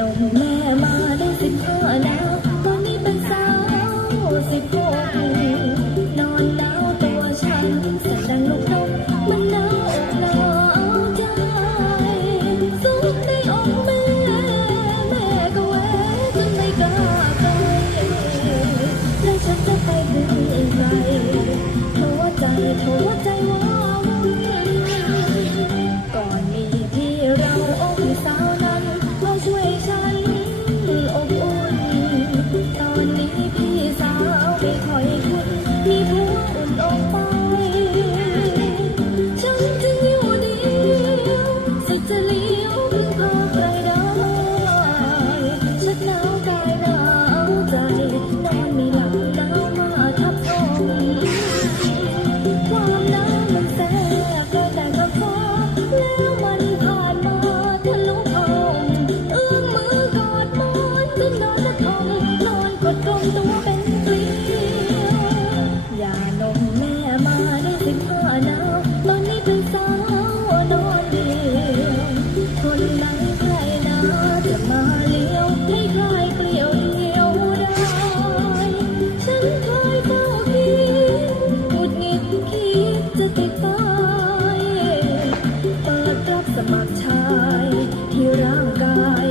นมแม่มาได้สิบข้อแล้ว ตอนนี้เป็นสาวสิบหก You.